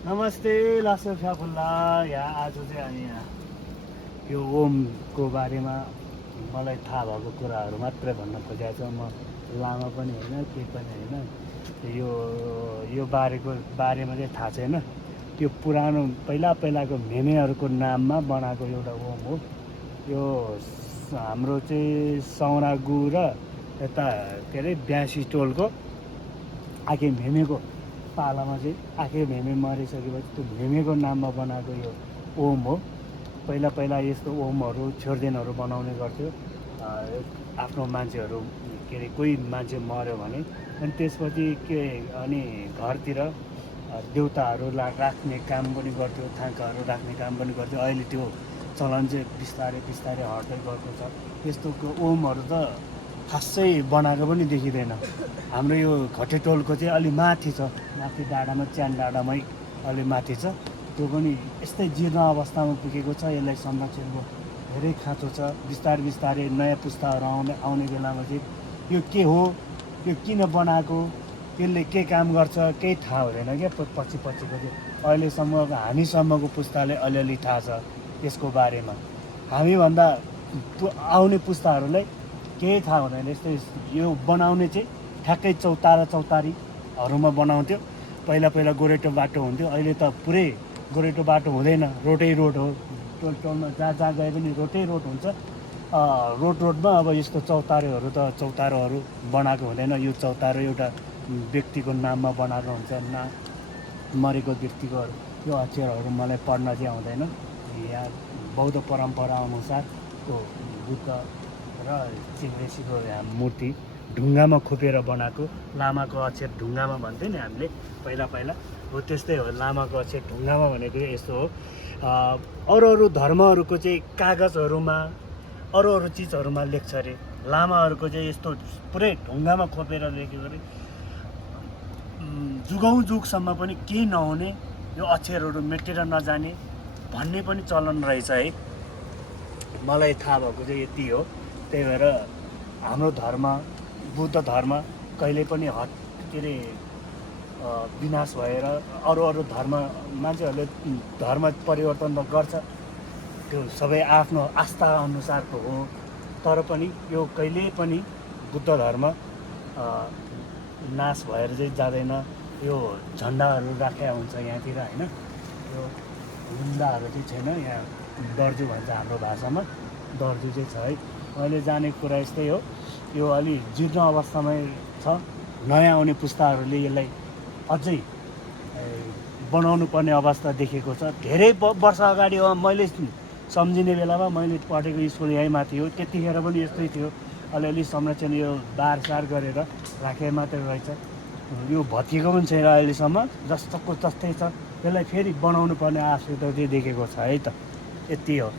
नमस्ते लासो फ्याफुल्ला। यहाँ आज चाहिँ हामी यो ओमको बारेमा मलाई थाहा भएको कुराहरू मात्रै भन्न खोजेको छु। म लामा पनि होइन, केही पनि होइन। यो यो बारेमा चाहिँ थाहा छैन। त्यो पुरानो पहिलाको मेमेहरूको नाममा बनाएको एउटा ओम हो यो। हाम्रो चाहिँ सौरागु र यता के अरे ब्यासी टोलको आखे मेमेको पालामा चाहिँ आखे मेमे मरिसकेपछि त्यो मेमेको नाममा बनाएको यो ओम हो। पहिला यस्तो ओमहरू छोर्देनहरू बनाउने गर्थ्यो। आफ्नो मान्छेहरू के अरे कोही मान्छे मऱ्यो भने अनि त्यसपछि अनि घरतिर देउताहरू राख्ने काम पनि गर्थ्यो, थाङ्काहरू राख्ने काम पनि गर्थ्यो। अहिले त्यो चलन चाहिँ बिस्तारै हट्दै गएको छ। यस्तोको ओमहरू त खासै बनाएको पनि देखिँदैन। हाम्रो यो घटेटोलको चाहिँ अलि माथि छ, माथि डाँडामा च्यान डाँडामै अलि माथि छ। त्यो पनि यस्तै जीर्ण अवस्थामा पुगेको छ। यसलाई संरक्षणको धेरै खाँचो छ। बिस्तारै नयाँ पुस्ताहरू आउने बेलामा चाहिँ यो के हो, यो किन बनाएको, त्यसले के काम गर्छ केही थाहा हुँदैन क्या पछिको चाहिँ। अहिलेसम्मको हामीसम्मको पुस्ताले अलिअलि थाहा छ यसको बारेमा। हामीभन्दा आउने पुस्ताहरूलाई केही थाहा हुँदैन। यस्तै यो बनाउने चाहिँ ठ्याक्कै चौतारीहरूमा बनाउँथ्यो। पहिला गोरेटो बाटो हुन्थ्यो, अहिले त पुरै गोरेटो बाटो हुँदैन, रोड हो। टोलमा जहाँ गए पनि रोड हुन्छ। रोडमा अब यस्तो चौतारोहरू बनाएको हुँदैन। यो चौतारो एउटा व्यक्तिको नाममा बनाएको हुन्छ, मरेको व्यक्तिको यो अक्षरहरू मलाई पढ्न चाहिँ आउँदैन। यहाँ बौद्ध परम्परा अनुसार त्यो बुद्ध र चिङ्रेसीको यहाँ मूर्ति ढुङ्गामा खोपेर बनाएको लामाको अक्षर ढुङ्गामा भन्थ्यो नि हामीले पहिला हो। त्यस्तै हो, लामाको अक्षर ढुङ्गामा भनेको यस्तो हो। अरू धर्महरूको चाहिँ कागजहरूमा अरू चिजहरूमा लेख्छ अरे, लामाहरूको चाहिँ यस्तो पुरै ढुङ्गामा खोपेर लेखेको अरे। जुगौँ-जुगसम्म पनि केही नहुने, यो अक्षरहरू मेटेर नजाने भन्ने पनि चलन रहेछ है। मलाई थाहा भएको चाहिँ यति हो। त्यही भएर हाम्रो धर्म बुद्ध धर्म कहिले पनि के अरे विनाश भएर अरू धर्म मान्छेहरूले धर्म परिवर्तन त गर्छ, त्यो सबै आफ्नो आस्था अनुसारको हो। तर पनि यो कहिले पनि बुद्ध धर्म नाश भएर चाहिँ जाँदैन। यो झन्डाहरू राखेको हुन्छ यहाँतिर होइन। यो झन्डाहरू चाहिँ छैन यहाँ। दर्जु भन्छ हाम्रो भाषामा, दर्जु चाहिँ छ है। अहिले जाने कुरा यस्तै हो। यो अलि जीर्ण अवस्थामै छ। नयाँ आउने पुस्ताहरूले यसलाई अझै बनाउनु पर्ने अवस्था देखेको छ। धेरै वर्ष अगाडि मैले सम्झिने बेलामा मैले पढेको स्कुल यहीँ माथि हो, त्यतिखेर पनि यस्तै थियो। अलिअलि संरक्षण यो बारसार गरेर राखे मात्रै रहेछ। यो भत्किएको पनि छैन अहिलेसम्म, जस्तोको जस्तै छ। यसलाई फेरि बनाउनु पर्ने आवश्यकता चाहिँ देखेको छ है त। यति हो।